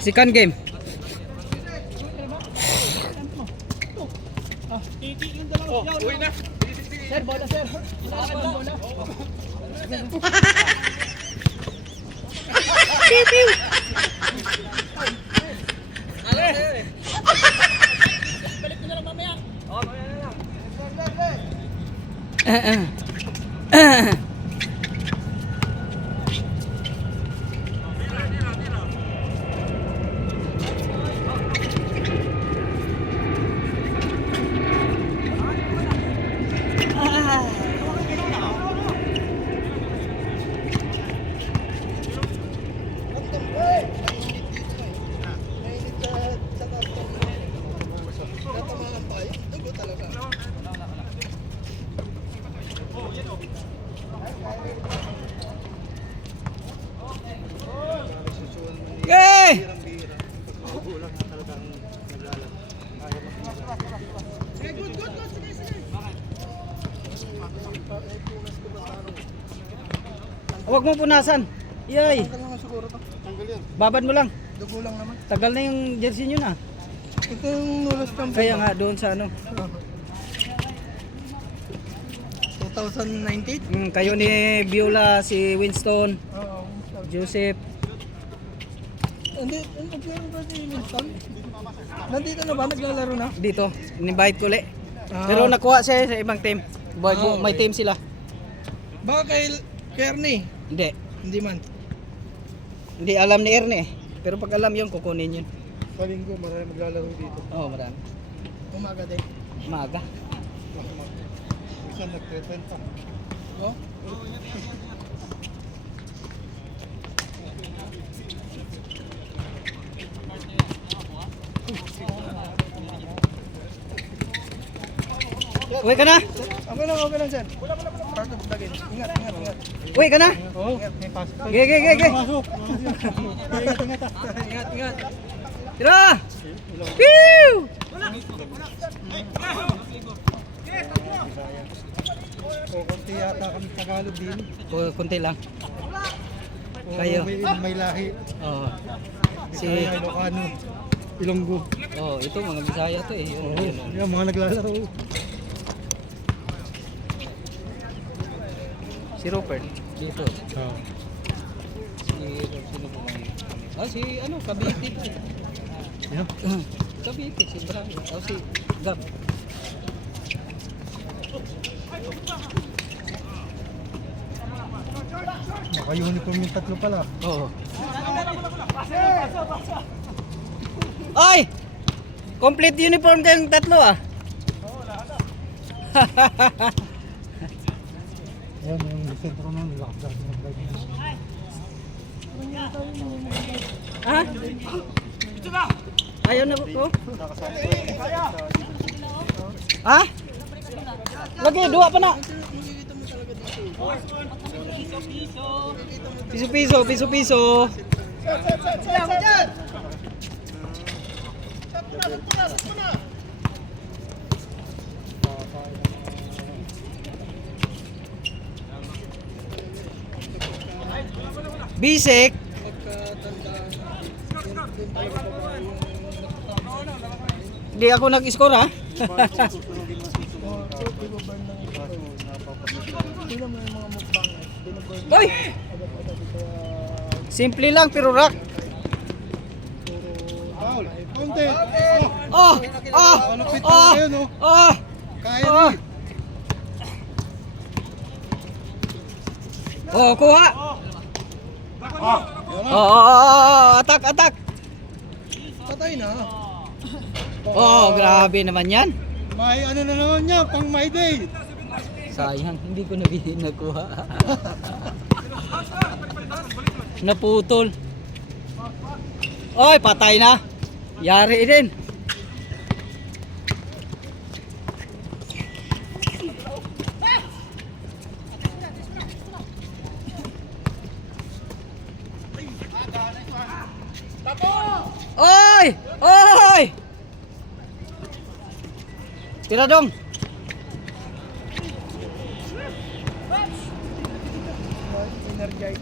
Second game. Oh, uwi na. Sir, bola sir. Bola. Piu. Balik mo na lang mamaya. Oh, mamaya na lang. Yay! Huwag mo punasan. Yay. Babad mo lang. Dugo lang naman. Tagal na yung jersey nyo na. Ito yung nulos ng Kaya nga doon sa ano. 2019? Kayo ni Viola, si Winston, Oo. Joseph. Hindi, meron ba si Winston? Nandito na ba? Naglalaro na? Dito. Invite ko ulit. Ah. Pero nakuha siya sa ibang team. Ah, May okay. team sila. Baka kay Ernie? Hindi. Hindi man. Hindi alam ni Erne. Pero pag alam yun, kukunin yun. Sa linggo, marami maglalaro dito. Oo, marami. Umaga din. Maaga. Minsan nagtretenta. Oh? Uwi ka na? Okay lang, sir. Part of the game. Ingat. Uwi ka na? Oo. Ingat, may pasok. Ge. Pasok. Ingat. Tira! Pew! O, konti yata kami Tagalog din. Kunti lang. O, Kayo. may lahi. Oo. Si Bisaya, Ilocano, Ilonggo. ito mga Bisaya to eh. Yun. Yung mga naglalaro. Si Rupert dito. Oo. Sino po si ano, Cavite. Yan. Cavite, si Bravo. Si Gab. Naka-uniform yung tatlo pala. Oo. Ay! Complete uniform kayong tatlo ah. Yan yung sentro nun. Lockdown. Ha? Ayaw na ko. Ha? Lagi, dua pa na. Piso. Bisik. Hindi ako nag-score ha. Hoy! Simple lang pero rock. Konti. Oh! Malupit na yun, oh. Oh! Kaya Oh! ni. Oh, kuha. Atak. Patay na. Oh, grabe naman 'yan. May ano na naman niya, pang my day. Sayang, hindi ko nakuha. Naputol. Oy, patay na. Yari din. Oy! Tira dong. Energize.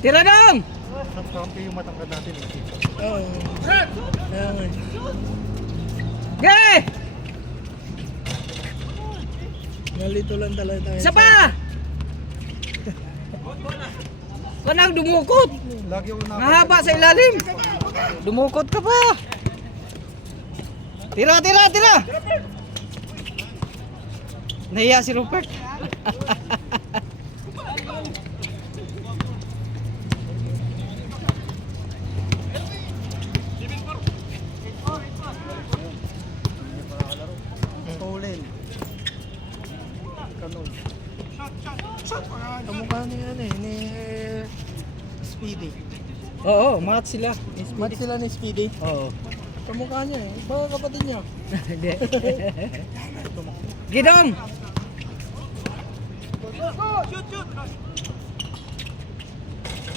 Tira dong. sa kampi yung matangkad natin. Oo. Kaya nga. Ge! Malito lang talaga tayo. Isa pa! Kanang dumukot. Lagi ako Mahaba sa ilalim. Dumukot ka pa. Tira, tira, tira. Nahiya si Rupert. Stolen. Kanon. Kamukha niya yan eh, ni Speedy. Oo, mat sila. Mat sila ni Speedy. Oo. Kamukha niya eh. Baka kapatid niya. Hindi. Gidong!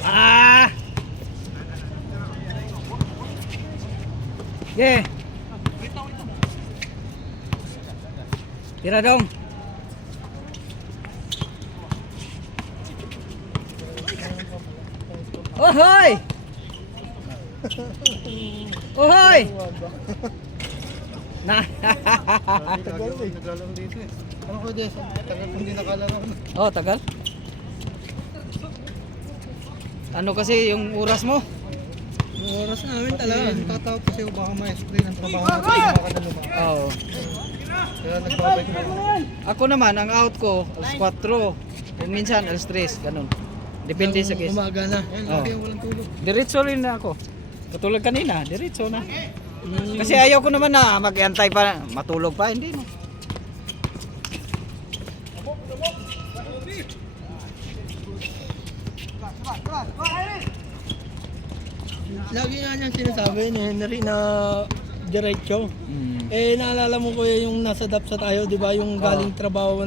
Ah! Yeah. Tira dong. Ohoy! Ohoy! Na. Naglalaro dito eh. Ano ko Des? Tagal kong hindi nakalaro. Oh, tagal. Ano kasi yung oras mo? Yung oras namin talaga. Tatawag kasi ako baka ma-explain ang trabaho natin. Baka na lumaki. Oo. Kaya nagbabay ko. Ako naman, ang out ko, alas 4. Kung minsan, alas 3. Ganun. Depende sa case. Umaga na. Lagi Oo. walang tulog. Diretso rin na ako. Katulad kanina, diretso na. Kasi ayaw ko naman na mag-antay pa, matulog pa, hindi no. Lagi nga niyan sinasabi ni Henry na diretso. Eh naalala mo ko yung nasa DAPSA tayo, 'di ba? Yung galing trabaho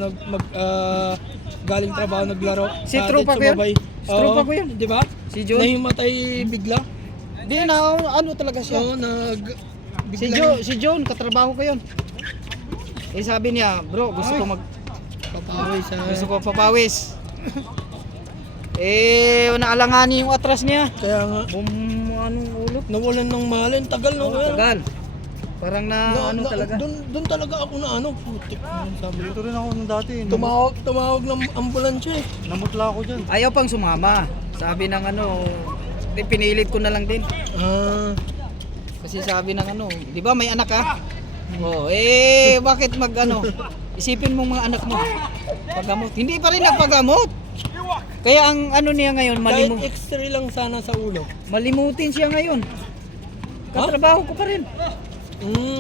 galing trabaho naglaro. Si tropa ko yun? Si tropa ko yun. 'Di ba? Si John. Nahimatay bigla. Di na, ano talaga siya. Oo, Si bigla. John, katrabaho ko yun. Eh sabi niya, bro, gusto ko Papawis. gusto ko papawis. Eh, naalanganin yung atras niya. Kaya nga, Anong ulo? nawalan ng malin. Tagal na ko yan. Tagal. Parang na, ano talaga. Doon talaga ako na ano, putik. Sabi Dito rin ako nung dati. tumawag ng ambulansya eh. Namutla ako dyan. Ayaw pang sumama. Sabi ng ano, pinilit ko na lang din. Ah, Kasi sabi ng ano, di ba may anak ka? Oh, eh bakit mag ano? Isipin mo mga anak mo. Paggamot. Hindi pa rin nagpagamot. Kaya ang ano niya ngayon, kahit x-ray lang sana sa ulo. malimutin siya ngayon. Katrabaho ko pa rin.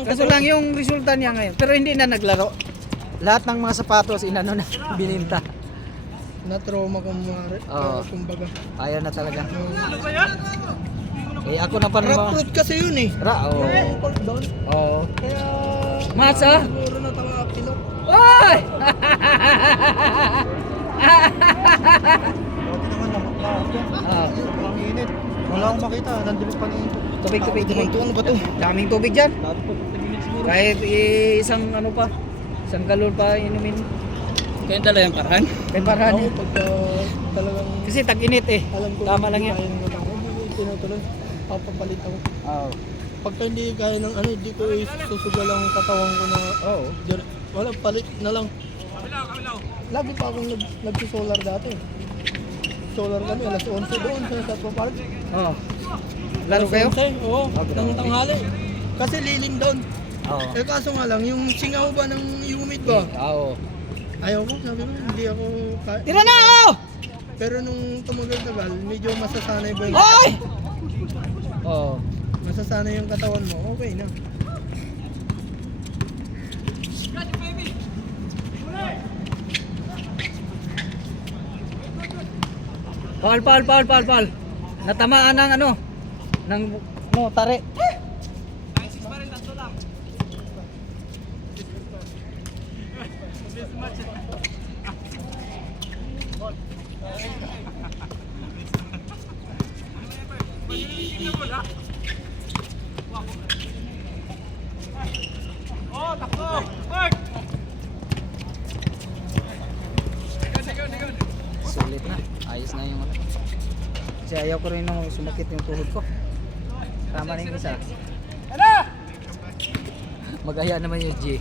Kaso lang yung resulta niya ngayon. Pero hindi na naglaro. Lahat ng mga sapatos inano na bininta. Na-trauma Oo. kumbaga. Ayaw na talaga. Eh ako na pa Rock naman. fruit kasi yun eh. Oo. Doon. Oo. Kaya... Mats, ah? Siguro na tawa pilok. Oy! Dati naman namutla ako dyan. Ah, Sobrang init. Wala akong makita. Nandilis pa ni tubig. Ano ba to? Daming tubig dyan. Dati po 50 minutes siguro. Kahit isang ano pa, isang galon pa inumin. Kaya talaga yung parahan. Kaya parahan Ako yun. pagka talagang Kasi tag-init eh. alam ko Tama lang yan. kaya ng matang. Tinutuloy. Papapalit ako. Oo. Pagka hindi kaya ng ano, hindi ko susugal ang katawan ko na Oo. wala, palit na lang. Lagi pa akong nagsusolar dati. Solar kami, alas 11 doon sa Satwa Park. Oo. Laro kayo? Alas 11, oo, Ah, ng tanghali. Kasi liling doon. Oo. Eh kaso nga lang, yung singaw ba ng humid ba? Oo. Ayaw ko, sabi ko, hindi ako Tira na! Oh! Pero nung tumagal-tagal, medyo masasanay ba yung... Oy! Oo. Masasanay yung katawan mo, okay na. Paul. Natamaan ng ano? Ng tare. Sulit na. Ayos na yung ano. Kasi ayaw ko rin nung sumakit yung tuhod ko. Tama na yung isa. Mag-aya naman yung G.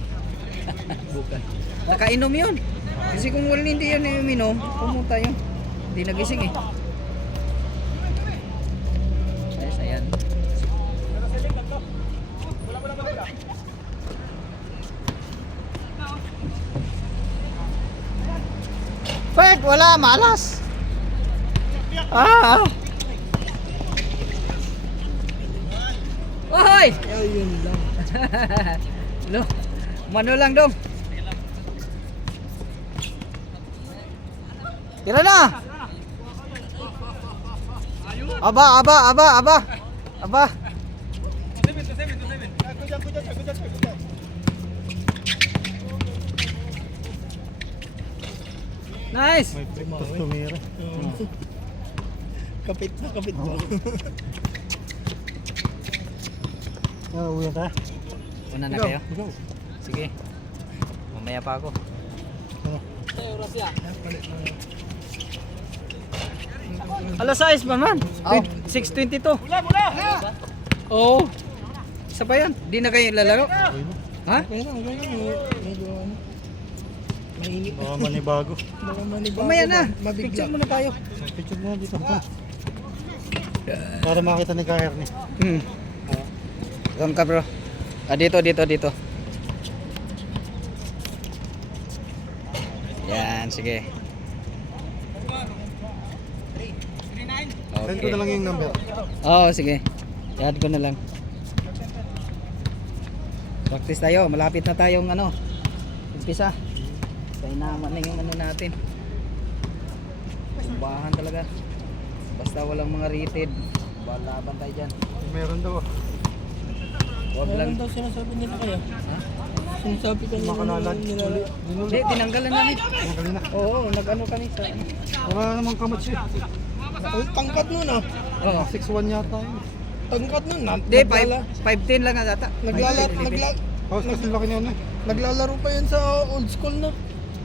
Bukan. Nakainom yun. Kasi kung wala hindi yun uminom, pumunta yun. Hindi nagising eh. Ayos, ayan. Peg, wala, malas. Ah! Ohoy! Ayun lang. Lo, mano lang dong. Tira na. Aba. Nice. May breakfast tumira. Kapit ba? Uwi na tayo. Una na Ikaw, kayo? ikaw. Sige. Mamaya pa ako. Ano? Alas 6 pa man. 6:22. Oo. Isa pa yan. Di na kayo lalaro. Okay na. Ha? Okay lang. Medyo ano. Mainit. Baka manibago. Baka manibago. Mamaya na. Mabigla. Picture muna tayo. Picture mo na dito. Para makita ni Ka Ernie. Saan ka bro? Dito. Yan, sige. Send ko na lang yung number. Oo, sige. I-add ko na lang. Practice tayo. Malapit na tayong umpisa. Kaya naman na yung natin. Sumbahan talaga. Basta walang mga rated. Laban tayo dyan. Meron daw. Huwag lang. Meron daw sinasabi nila kaya. Ha? Sinasabi ka Makanalan. nila. Hindi, tinanggalan namin. Magaling na. Oo, nag-ano kami sa Wala namang kamats yun. Ang tangkad nun ah. Oo. 6'1 yata yun. Tangkad nun. Hindi, 5'10 lang ata. Tapos kasi laki niya eh. Naglalaro pa yun sa old school na.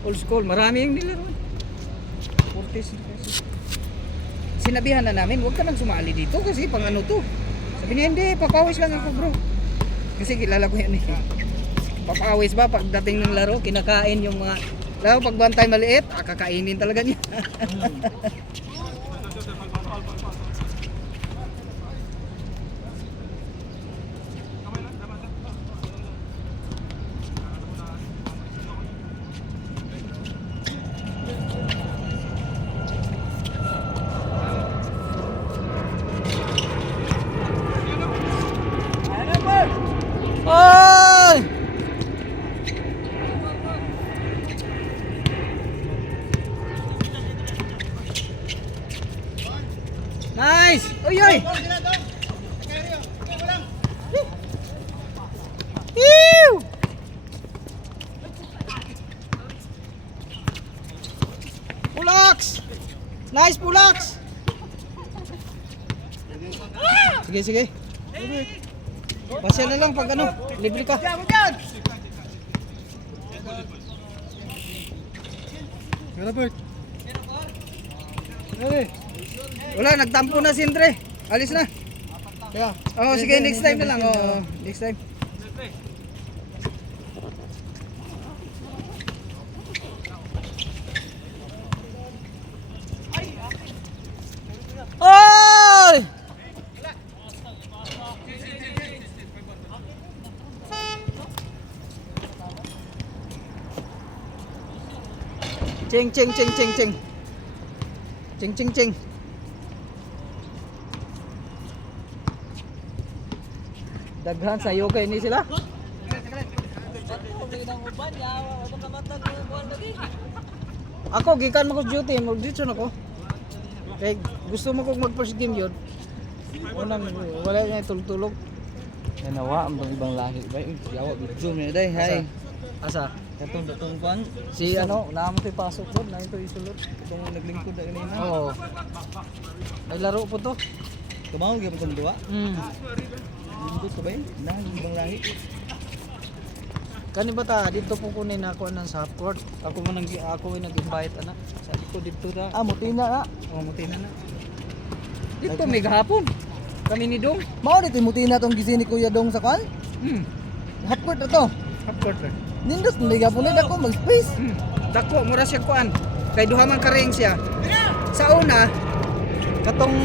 Old school, marami yung nilaro. 40 pesos. Sinabihan na namin, huwag ka nang sumali dito kasi pang ano to. Sabi niya, hindi, papawis lang ako bro. Kasi kilala ko yan eh. Papawis ba pagdating ng laro, kinakain yung mga, lalo pag bantay maliit, kakainin talaga niya. Oy! Nice! Oy, oy! Ew! Pulaks! Nice pulaks! Sige, sige. Pasya na lang pag libre ka. Robert. Wala, nagtampo na si Andre. Alis na. Kaya. Oo, sige, next time na lang. Oo, next time. Oy! Ching ching ching ching ching. Ching ching ching. Daghan sa yoga ini sila. Ako gikan mo ko duty, mag-duty na ko. Kay gusto mo kog mag-first game yun. Wala na tulog-tulog. Nanawa ang ibang lahi ba? Yawa video mo day. Hay. Asa? Katong kuan. Si Naamo to'y pasok doon, na ito isulod. Itong naglingkod na kanina. Oo. May laro po to. Tumaw gyud tong duwa. Lingkod ka ba yun? Na ibang lahi. Kani ba ta dito po kunin ako ng sa court. Ako man ako ay nag-invite ana. Sabi ko dito ra. Mutina na. Oh, mutina na. Dito may gahapon. Kami ni Dong. Mao ni timuti na tong gisini Kuya Dong sa kan. Half court na to. Half court na. Nindot may gapon na ako mag-space. Dako mura siya kuan. Kay duha man ka ring siya. Sa una katong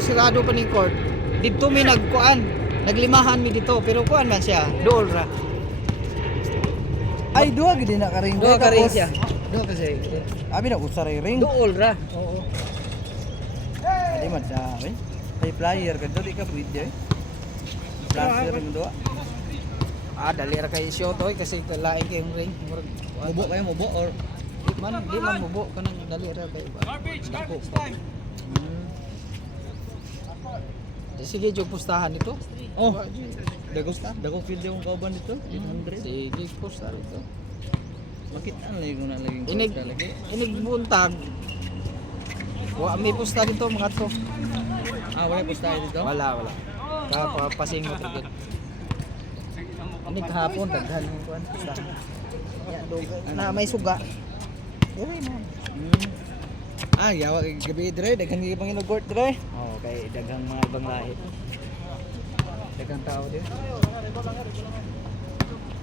sirado pa ning court. Dito mi nagkuan. Naglimahan mi dito pero kuan man siya. Duol ra. Ay duha gid na ka ring. Duha ka ring Tapos, siya. Duha ka siya. Abi na usaray ring. Duol ra. Oo. Adi man sa ay. Ay player ka dili ka pwede. Player ring duha. Dali ra kay shot oy kasi lain kay yung ring. Murag Mubo kayo mubo or di man mubo kanang dali ra kay dako. Sige jog pustahan dito. Oh. Dagos video yung kauban dito. 800. Sige pustahan dito. Makita na yung laging Inig posta lagi. buntag. Wa may pusta dito mga to. Wala posta dito. Wala. Pasingot rin. Ini kahapon daghan yung kuan pusta. Ya na may suga. Diri mo. Yawa kay gabi dire daghan kay Panginoon dire. Oh, kay daghang mga ibang lahi. Daghang tao din.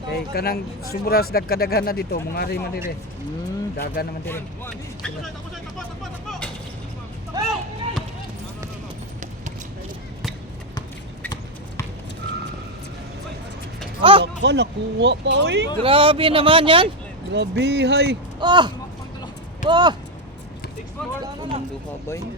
Kay kanang sobras kadaghan na dito, mga ri man dire. Dagan naman dire. Ko nakuha pa oy. Grabe naman yan. Grabe hay. Oh. Kumando ka ba yun?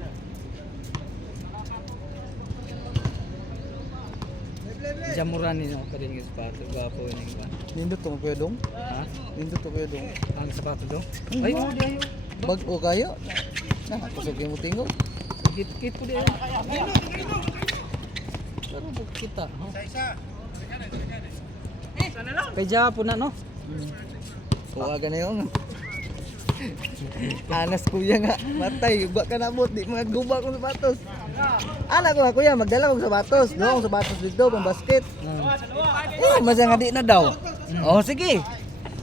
Jamuran ni no kading sapato gapo ni ba. Nindot to Kuya Dong. Ha? Nindot to Kuya Dong. Ang sapato do? Ayo di ayo. Bag o kayo. Pasok yung tingo. Git po di ayo. Pero buk kita. Kay Japon na no. Kuha ka na yung Anas kuya nga, matay, ba ka na bot, di mga guba kong sapatos. Anak ko nga kuya, magdala kong sapatos, no, sapatos dito, pang basket. Masa nga di na daw. Oh, sige.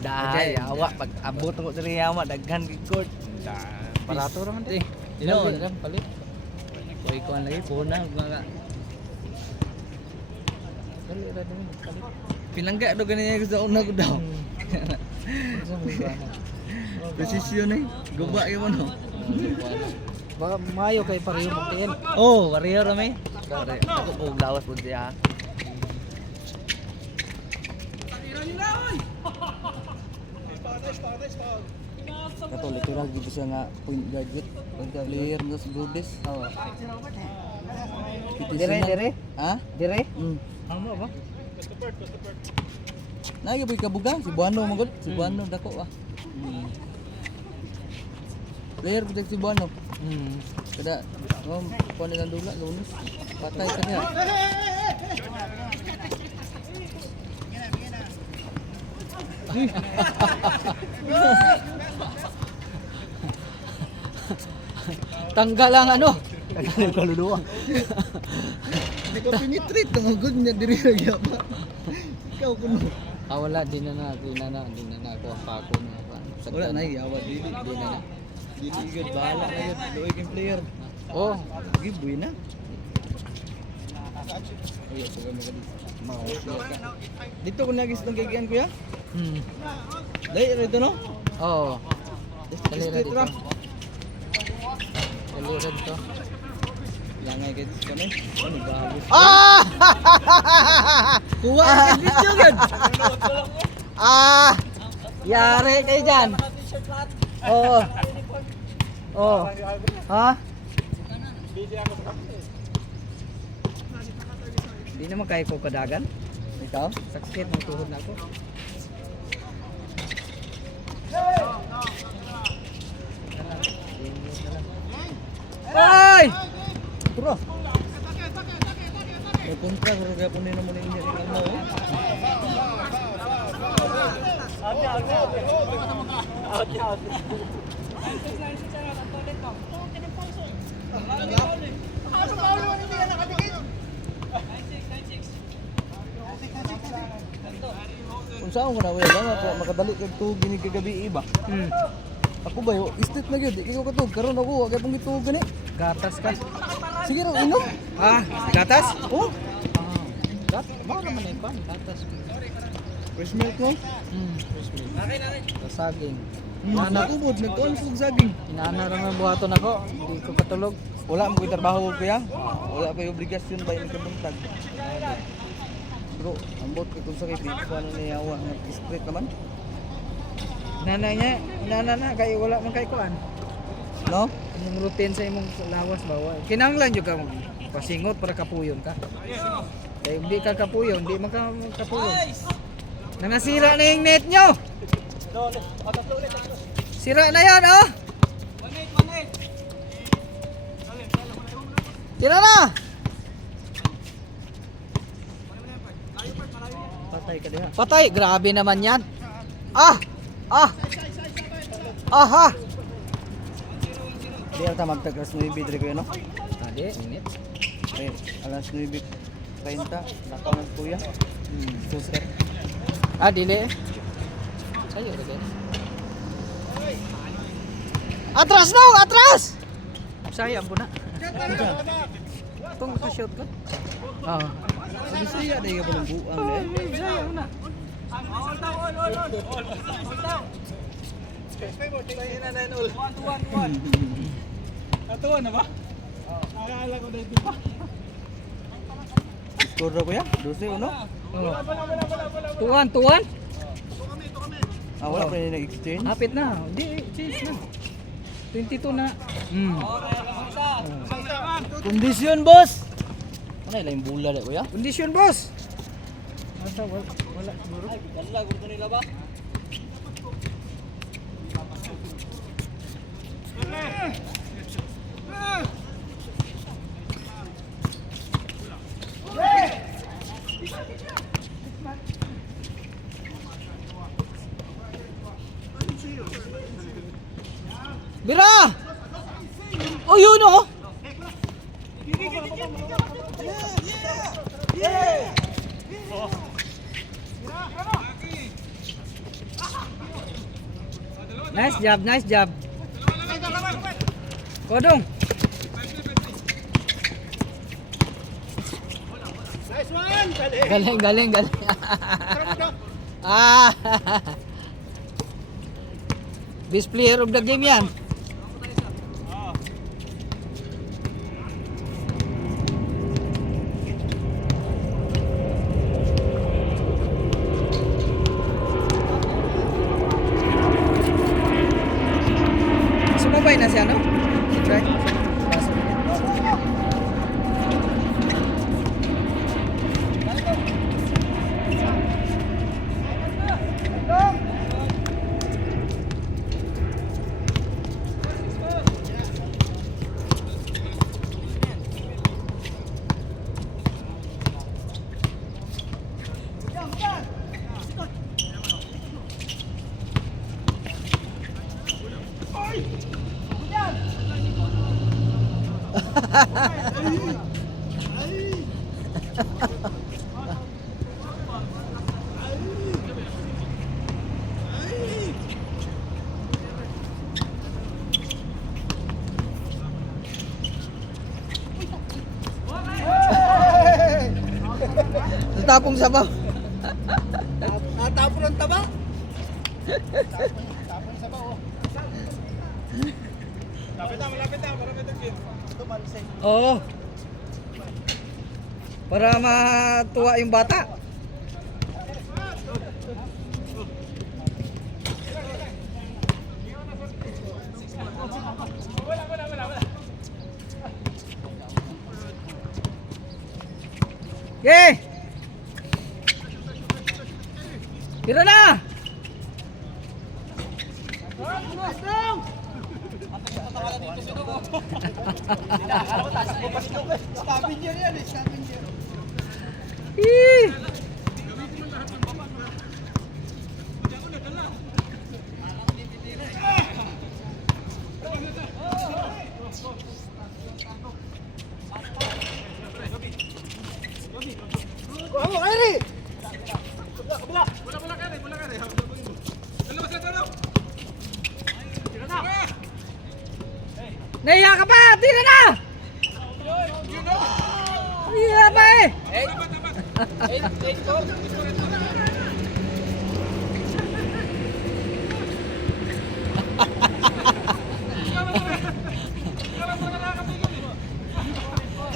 Dahil, yawa, pag abot ko sa yawa, daghan kikot. Barato ra man di. No. Ilang palit. Kuy ko lagi, puna, mga Dali ra din palit. pilangga do ganyan ko sa una ko daw. Desisyon eh, guba yung ano. Baka mayo kay pareho mo tiin. Oh, warrior rame. Ako po lawas po siya. Kato literal gitu siya nga point guard with player ng Brudes. Oh. Dire. Ha? Dire. Ano ba? Nagi kabuga si Buano magod, si Buano dako ah. Player putek si Buano. Kada kuan nilang dula lunes. Patay ka niya. Tanggal ang ano. Tanggal kaluluwa. Hindi ko pinitrate ng good niya diri lagi pa. Ikaw kuno. Wala di na ako ang pako na. Wala na yawa dili. Di na. Dili good bahala na yun. Luoy yung player. Oh, Giboy na. Uy, sige mo dito ko nagis ng gigian kuya. Dai rito no? Oh. Dali ra Straight dito. ra. Dali ra dito. Langay kay kani. Ano bago? Ah! Kuha ang video gud. Yari kayo dyan. Oo. Oh. Ha? Hindi naman kaya ko kadagan. Ikaw? Sakit ng tuhod na ako. Ay! Turo. May kontra pero kaya punin naman yung hindi ano eh. Kung saan ko na wala ako makadali kag tug gini kagabi iba. Ako ba yo, istit na gyud, di ko katug karon ako wa kay pang gitug gani. Gatas ka. Sige ro, inom. Ah, gatas? Oh, Baka naman na ipan, gatas. fresh milk mo. Sa saging. Ana ko bud nagtuon kog saging. Inaana ra man buhaton ako, hindi ko katulog. Wala mo ko'y trabaho kuya. Wala pa obligasyon ba yung kabuntag. Bro, ambot ko kung sakit dito paano niyawa ng straight naman. Inana na, kay wala man kay kuan. No? Yung routine sa imong lawas bawal. Kinahanglan jud ka mo pasingot para kapuyon ka. Kaya hindi ka kapuyon, hindi man ka kapuyon. Nangasira na yung net nyo. Sira na yan, oh. Tira na. Patay ka diha. Patay, grabe naman yan. Ah! Ah! Aha! Di ata magtagras 9 dire ko no. Ade, init. Eh, alas 9:30 nakaw ng kuya. Suster. Ah, dili. Sayo ra din. Atras daw, atras! Sayang po na. Kung naka-shoot ka? Oo. Sabi siya dai ka ng buang eh. Sayang na. Natuwa na ba? Akala ko na ito pa. Score ra kuya. 12 uno. Tuwan, tuwan? Ah, wala pa rin nag-exchange. Hapit na. Di, change na. 22 na. Kondisyon boss. Ano yung bula na kuya? Kondisyon, boss. Asa, wala siguro. Wala gusto nila ba? Bira! Oh, yun oh! Nice job, nice job. Kodong. Galing, galing, galing. Ah. Best player of the game yan. Sumabay na siya, no? Si Try. Tapong sabaw. Tapo ng taba. Oo. Para matuwa yung bata. Okay. Tira na. Ih. Naiya ka pa! Tira na!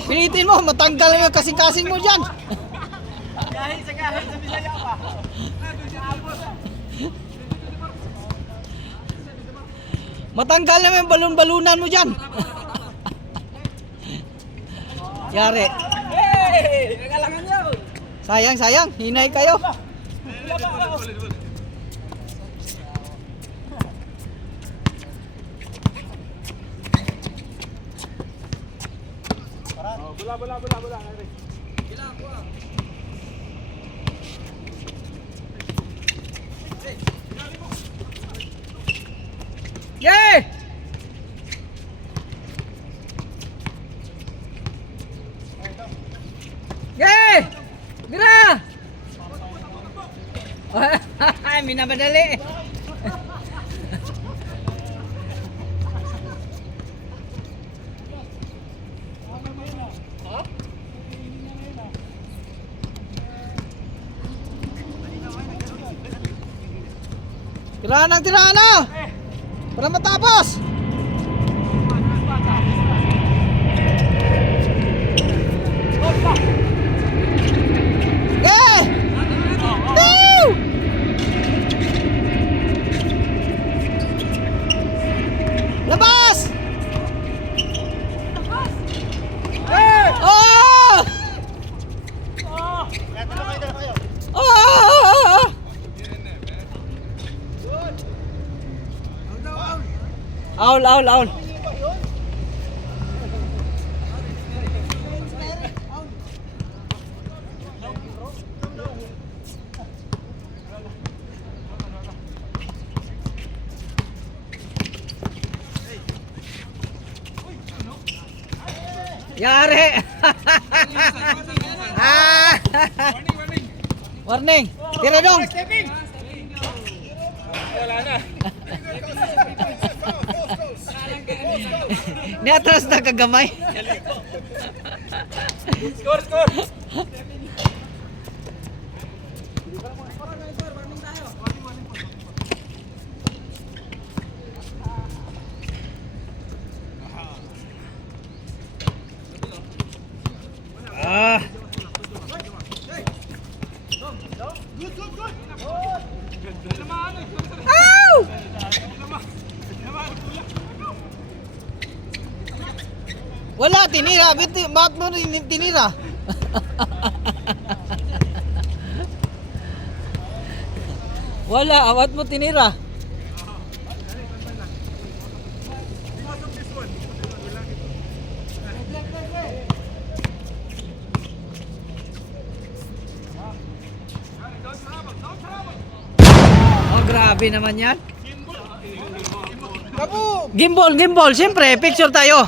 Pilitin mo, matanggal mo yung kasing-kasing mo dyan. Matanggal naman yung balon-balunan mo dyan. Yari. Sayang, sayang. Hinay kayo. Yay! Yay! Mira! Ay, minamadali. Tirahan na! Para matapos! Okay! Woo! Labas! Oh! Oh! Aul. Yari! Warning! Tira dong! Ni atras na kagamay. Score. Wala, tinira. Bakit mo tinira? Wala, awat mo tinira. Oh, grabe naman yan. Gimbal, siyempre, picture tayo.